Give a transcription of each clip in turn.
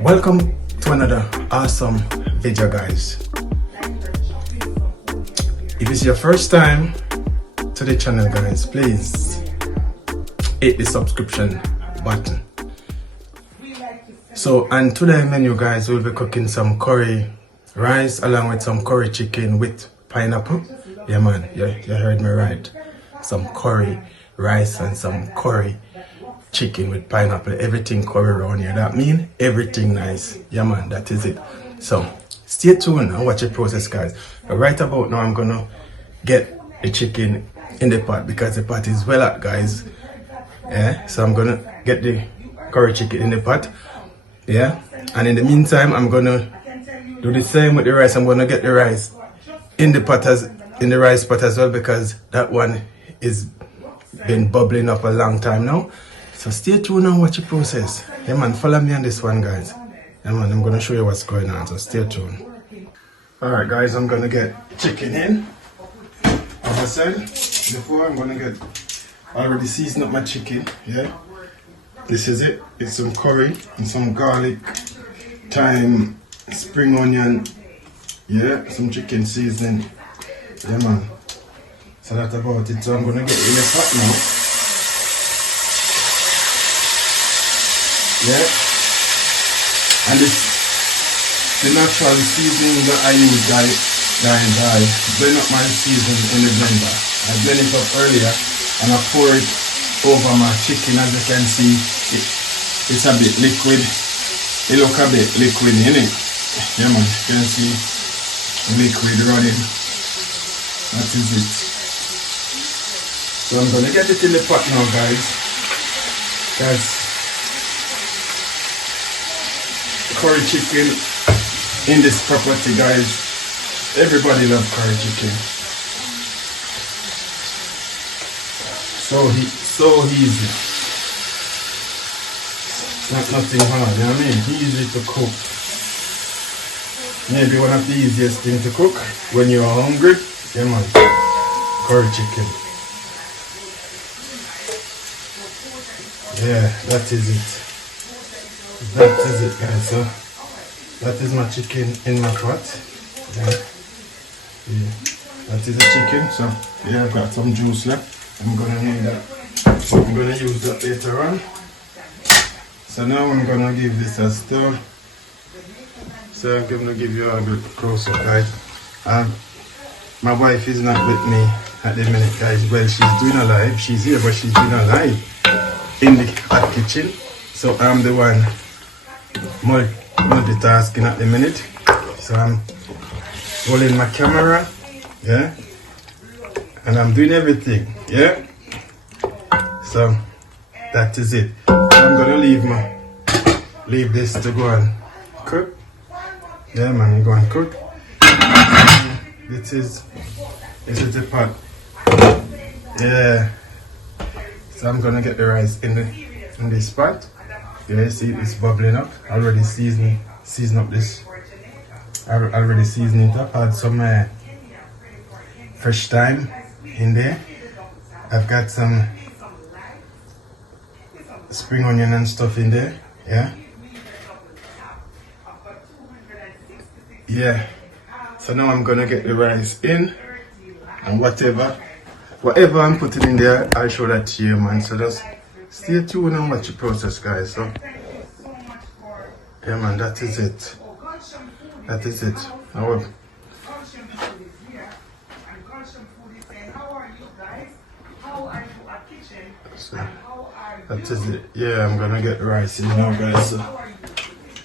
Welcome to another awesome video, guys. If it's your first time to the channel, guys, please hit the subscription button. So, and today menu, guys, we'll be cooking some curry rice along with some curry chicken with pineapple. Yeah man, you heard me right. Some curry rice and some curry chicken with pineapple. Everything curry around here. That means everything nice. Yeah man, that is it. So stay tuned and watch the process, guys. Right about now I'm gonna get the chicken in the pot because the pot is well hot, guys. Yeah, so I'm gonna get the curry chicken in the pot. Yeah, and in the meantime I'm gonna do the same with the rice. I'm gonna get the rice in the pot in the rice pot as well, because that one is been bubbling up a long time now. So stay tuned and watch the process. Yeah man, follow me on this one, guys. Yeah man, I'm gonna show you what's going on, so stay tuned. Alright guys, I'm gonna get chicken in. As I said before, I'm gonna get already seasoned up my chicken. Yeah, this is it. It's some curry and some garlic, thyme, spring onion. Yeah, some chicken seasoning. Yeah man, so that's about it. So I'm gonna get in the pot now. Yeah, and this the natural seasoning that I use, guys. I blend up my seasoning in the blender. I blend it up earlier and I pour it over my chicken. As you can see, it's a bit liquid. It look a bit liquid in it. Yeah man, you can see liquid running. That is it. So I'm gonna get it in the pot now, guys. Curry chicken in this property, guys. Everybody loves curry chicken. So easy. It's not nothing hard, you know what I mean? Easy to cook. Maybe one of the easiest things to cook when you're hungry. Yeah man, curry chicken. Yeah, that is it. That is it, guys. So that is my chicken in my pot. Yeah. That is the chicken. So yeah, I've got some juice left. I'm gonna need that. I'm gonna use that later on. So now I'm gonna give this a stir. So I'm gonna give you a good close-up, guys. My wife is not with me at the minute, guys. Well, she's doing a live. She's here, but she's doing a live in the hot kitchen. So I'm the one multitasking at the minute. So I'm holding my camera, yeah, and I'm doing everything, yeah. So that is it. I'm gonna leave this to go and cook. Yeah man, go and cook. This is the pot. Yeah. So I'm gonna get the rice in this pot. Yeah, see it's bubbling up. I already season up this. I already seasoned it up. I had some fresh thyme in there. I've got some spring onion and stuff in there. Yeah. Yeah. So now I'm gonna get the rice in, and whatever I'm putting in there, I'll show that to you, man. So just stay tuned and watch the process, guys. So yeah man, that is it. That is it. So that is it. Yeah, I'm gonna get the rice in now, guys. So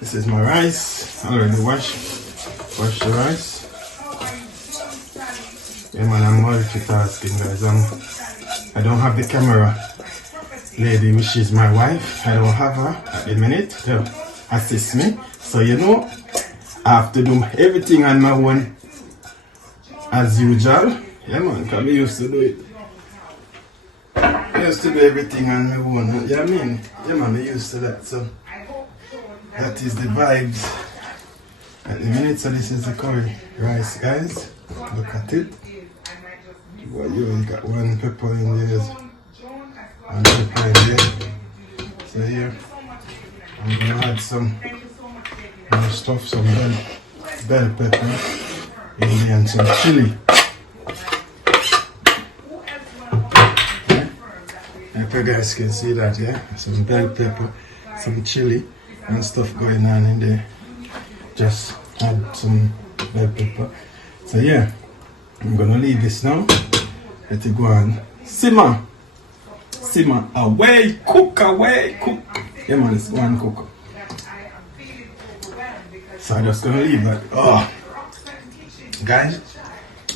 this is my rice. I already wash the rice. Yeah man, I'm multitasking, guys. I don't have the camera lady, which is my wife. I don't have her at the minute to assist me. So you know, I have to do everything on my own as usual. Yeah man, because I used to do it. I used to do everything on my own. Yeah, I mean, yeah man, I used to that. So that is the vibes at the minute. So this is the curry rice, guys. Look at it. Well, you got one pepper in there and pepper in there. So here I'm gonna add some some stuff, some bell pepper in there and some chili. I hope you guys can see that, yeah? Some bell pepper, some chili and stuff going on in there. Just add some bell pepper. So yeah, I'm gonna leave this now. Let it go on. Simmer! Simmer away, cook away, cook. Yeah man, it's one cook. So I'm just gonna leave that. Oh, guys,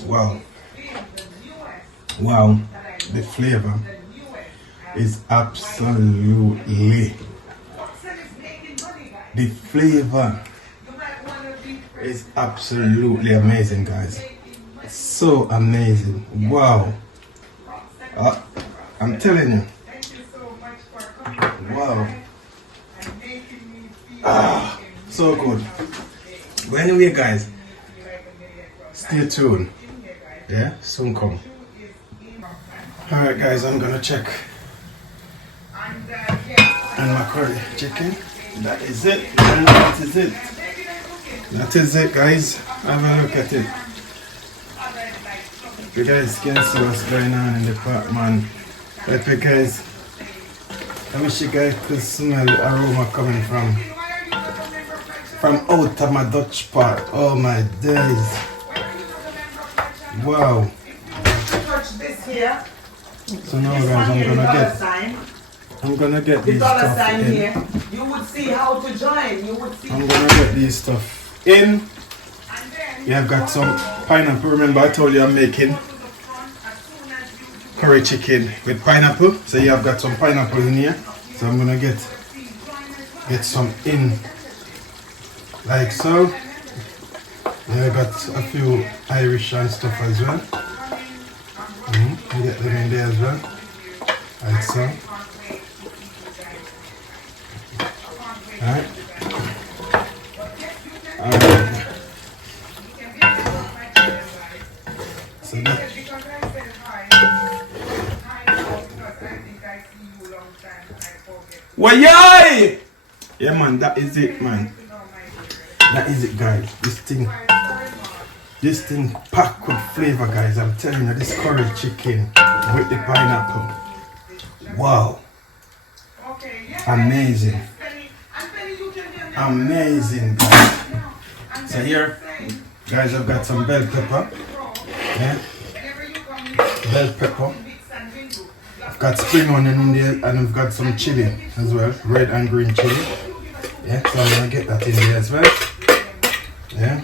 wow, wow, the flavor is absolutely, the flavor is absolutely amazing, guys. So amazing, wow. I'm telling you, wow. So good. But anyway, guys, stay tuned. Yeah, soon come. Alright, guys, I'm gonna check and my curry chicken. That is it. And that is it. That is it, guys. Have a look at it. You guys can see what's going on in the pot, man. But you guys, I wish you guys could smell the aroma coming from out of my Dutch pot. Oh my days. Wow. So now guys, I'm gonna get these stuff in. Here. You would see how to join. You would see. I'm gonna get these stuff in. Yeah, I've got some pineapple. Remember I told you I'm making curry chicken with pineapple. So yeah, I've got some pineapple in here. So I'm gonna get some in. Like so. Yeah, I got a few Irish and stuff as well. Get them in there as well. Like so. Alright. Alright. So that. Why? Yeah man, that is it, man. That is it, guys. This thing packed with flavor, guys. I'm telling you, this curry chicken with the pineapple. Wow. Amazing. Amazing, guys. So here, guys, I've got some bell pepper. Yeah. Bell pepper. I've got spring onion in there, and I've got some chili as well. Red and green chili. Yeah, so I'm gonna get that in there as well. Yeah.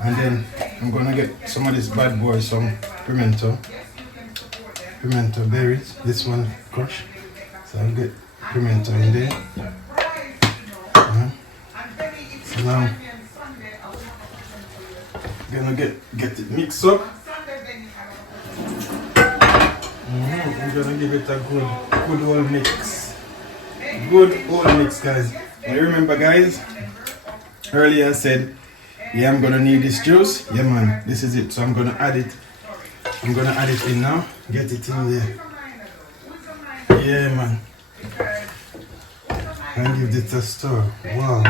And then I'm gonna get some of this bad boy, some pimento berries. This one crushed. So I'll get pimento in there. So now I'm gonna get it mixed up. I'm gonna give it a good old mix. Good old mix, guys. And remember, guys, earlier I said, yeah, I'm gonna need this juice. Yeah, man, this is it. So I'm gonna add it. I'm gonna add it in now. Get it in there. Yeah, man. And give it a stir. Wow.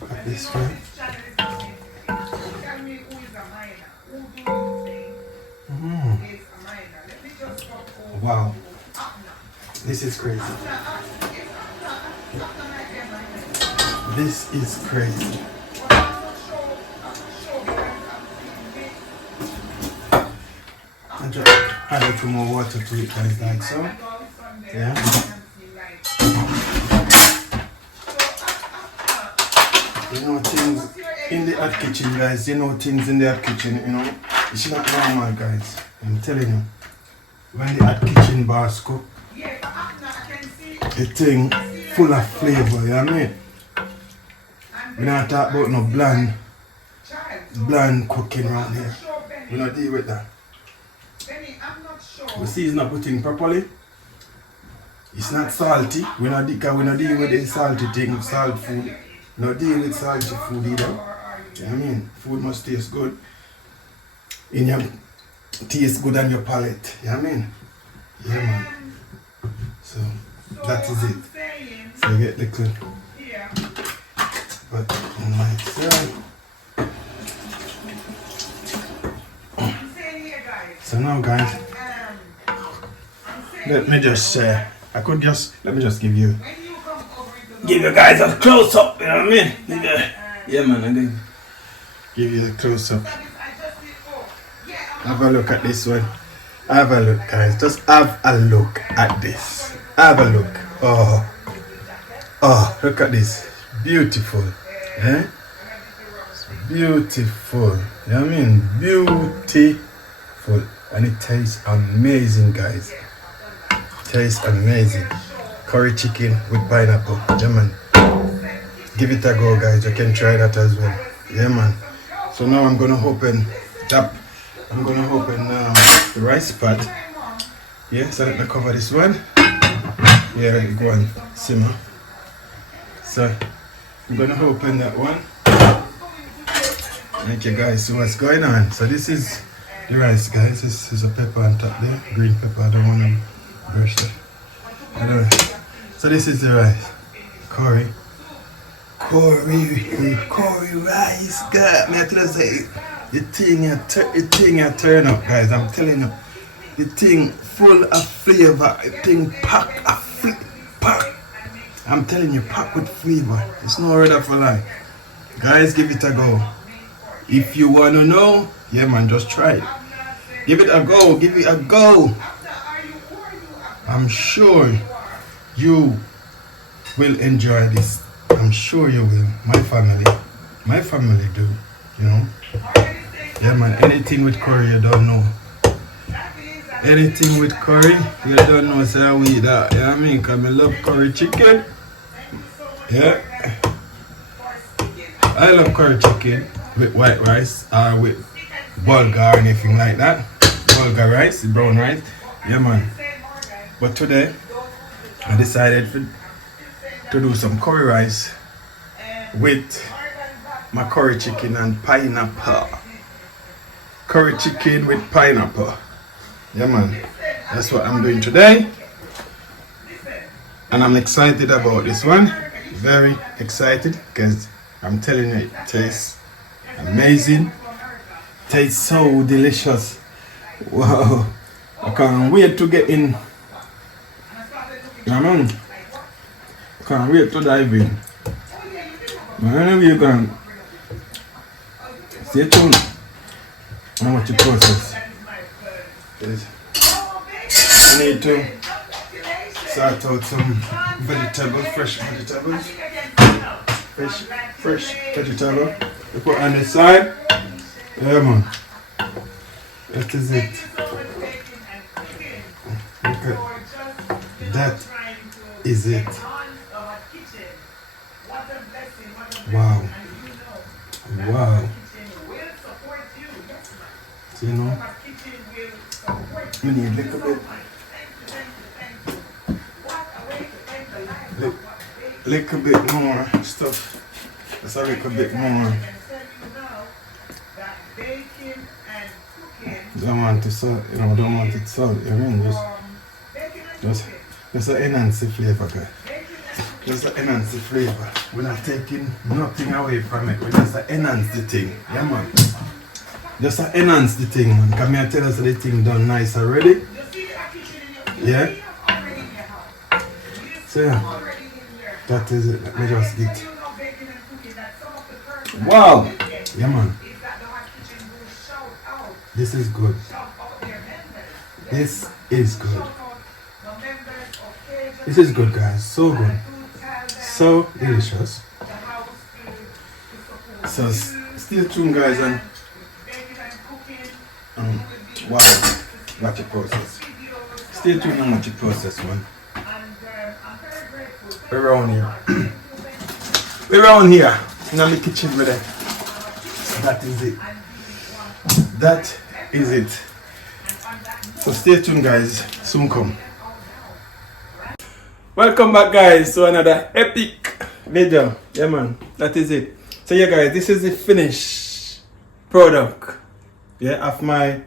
Look at this, man. Wow. This is crazy. This is crazy. I just add a little more water to it, guys, like so. Yeah. You know things in the hot kitchen, guys. You know things in the hot kitchen, you know. It's not normal, guys. I'm telling you. When the hot kitchen boss cook, a thing full of flavor, you know what I mean? We not talk about no bland cooking around here. We not deal with that. We see it's not putting properly. It's not salty. We not deal with the salty thing, salt food. We not deal with salty food either. You know what I mean? Food must taste good. Taste good on your palate. You know what I mean? Yeah, man. So that is it. So you get little let me just let me just give you guys a close up, you know what I mean? Yeah man, I did give you a close up. Have a look at this one. Have a look, guys. Just have a look at this. Have a look. Oh, look at this. Beautiful. Eh? Beautiful. You know what I mean? Beautiful. And it tastes amazing, guys. Tastes amazing. Curry chicken with pineapple. Yeah, man. Give it a go, guys. You can try that as well. Yeah, man. So now I'm gonna open up. I'm gonna open the rice pot. Yeah, so let me cover this one. Yeah, go and simmer. So I'm gonna open that one. Thank you guys. So what's going on? So this is the rice, guys. This is a pepper on top there, green pepper. I don't want to brush it. So this is the rice, curry rice. God, me I tell you say, the thing you turn up, guys. I'm telling you, the thing full of flavor. The thing pack. I'm telling you, pack with flavor. It's no word of a lie. Guys, give it a go. If you wanna know, yeah man, just try it. Give it a go. Give it a go. I'm sure you will enjoy this. I'm sure you will. My family do. You know. Yeah man, anything with curry you don't know. Anything with curry you don't know. So I eat that. You know what I mean? Cause I love curry chicken. Yeah. I love curry chicken with white rice or with bulgur or anything like that. Bulgur rice, brown rice. Yeah man. But today I decided to do some curry rice with my curry chicken and pineapple. Curry chicken with pineapple. Yeah man. That's what I'm doing today. And I'm excited about this one. Very excited because I'm telling you, it tastes amazing. Tastes so delicious. Wow. I can't wait to get in. Yeah, man. I can't wait to dive in. Whenever you can, stay tuned and watch the process. I need to sort out some vegetables, fresh vegetables. Fresh vegetable. You put on the side. Yeah man. That is it. Okay. That is it. Wow. So you know, we need a little bit. Little bit more stuff. Just a little bit more. Don't want to salt, you know, don't want it salt. I mean, just enhance the flavor, guys. Just enhance the flavor. We're not taking nothing away from it. We just enhance the thing. Yeah, man. Just enhance the thing, man. Come here, tell us the thing done nice already. Yeah. So yeah. That is it. Let me just eat. Wow! Yeah, man. This is good. This is good. This is good, guys. So good. So delicious. So stay tuned, guys, and wow, watch the process. Stay tuned and watch the process, man. We're around here. We're around here in the kitchen with it. That is it. That is it. So stay tuned, guys. Soon come. Welcome back, guys, to another epic video. Yeah, man. That is it. So yeah, guys, this is the finished product. Yeah, of my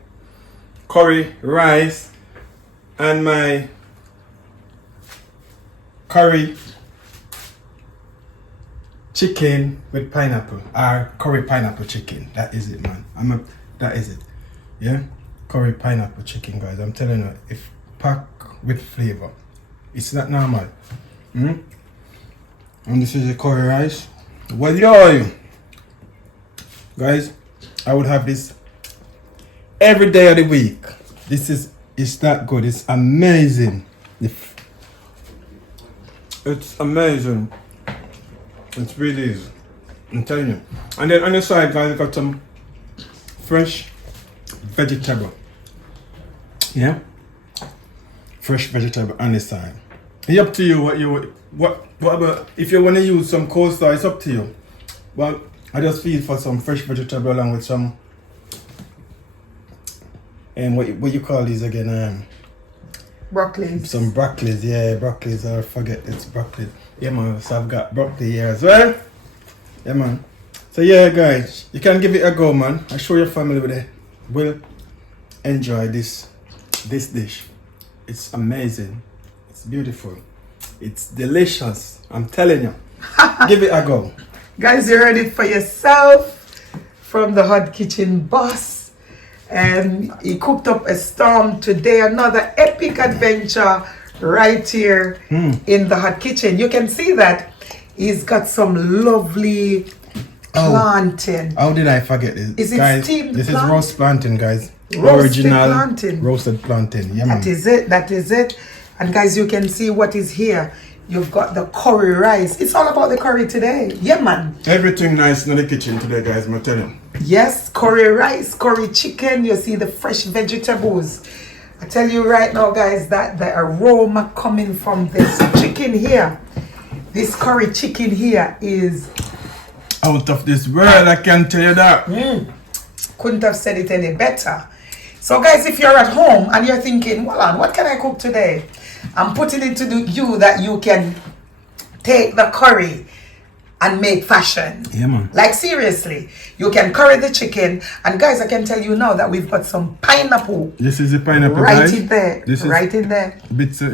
curry rice and my curry chicken with pineapple, or curry pineapple chicken. That is it, man. That is it. Yeah, curry pineapple chicken, guys. I'm telling you, if pack with flavor. It's not normal. And this is the curry rice. Well, yo, guys, I would have this every day of the week. It's that good. It's amazing. It's amazing. It really is. I'm telling you. And then on the side, guys, I got some fresh vegetable. Yeah, fresh vegetable on the side. It's up to you what about if you want to use some coleslaw. It's up to you. Well, I just feel for some fresh vegetable along with some and what you call these again? Broccoli. Some broccolis, yeah, broccolis. I forget it's broccoli. Yeah, man. So I've got broccoli here as well. Yeah, man. So yeah, guys, you can give it a go, man. I'm sure your family will enjoy this dish. It's amazing. It's beautiful. It's delicious. I'm telling you. Give it a go. Guys, you heard it for yourself from the Hot Kitchen boss. And he cooked up a storm today. Another epic adventure right here in the Hot Kitchen. You can see that he's got some lovely plantain. How did I forget this? Is it guys, steamed this plantain? is roast plantain, guys. Roasted Original plantain. roasted plantain. Yeah, man. That is it. That is it. And guys, you can see what is here. You've got the curry rice. It's all about the curry today. Yeah, man. Everything nice in the kitchen today, guys. I'm telling you. Yes, curry rice, curry chicken. You see the fresh vegetables. I tell you right now, guys, that the aroma coming from this chicken here, this curry chicken here is out of this world. I can tell you that. Couldn't have said it any better. So, guys, if you're at home and you're thinking, well, on what can I cook today? I'm putting it to you that you can take the curry and make fashion. Yeah, man. Like, seriously, you can curry the chicken. And guys, I can tell you now that we've got some pineapple. This is the pineapple, right guys. in there. This right is in there. bits of,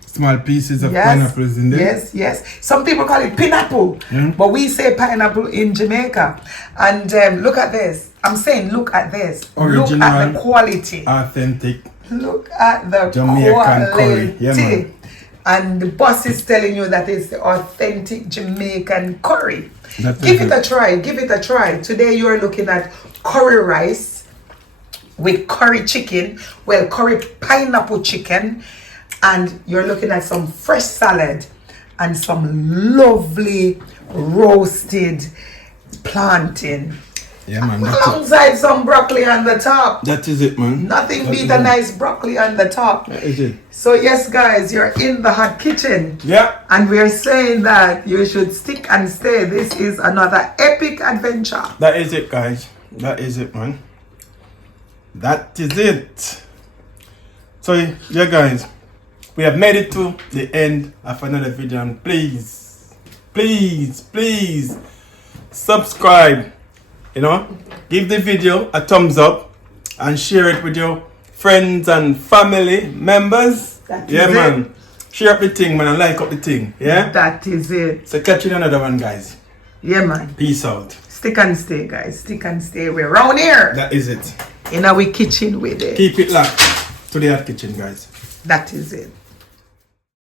small pieces of Yes, pineapples in there. Yes, yes. Some people call it pineapple, but we say pineapple in Jamaica. And look at this. I'm saying, look at this. Original, look at the quality. Authentic. Look at the Jamaican quality. curry. Yeah, man. And the boss is telling you that it's the authentic Jamaican curry. Give it a try. Give it a try. Today you are looking at curry rice with curry chicken. Well, curry pineapple chicken. And you're looking at some fresh salad and some lovely roasted plantain. Yeah, man. Alongside some broccoli on the top. That is it, man. Nothing beat a nice broccoli on the top. That is it. So yes, guys, you're in the Hot Kitchen. Yeah. And we're saying that you should stick and stay. This is another epic adventure. That is it, guys. That is it, man. That is it. So, yeah, guys. We have made it to the end of another video. And please, subscribe. Give the video a thumbs up and share it with your friends and family members. Yeah, man. Share up the thing, man, and like up the thing. Yeah? That is it. So catch you in another one, guys. Yeah, man. Peace out. Stick and stay, guys. Stick and stay. We're around here. That is it. In our kitchen with it. Keep it locked to the Hot Kitchen, guys. That is it.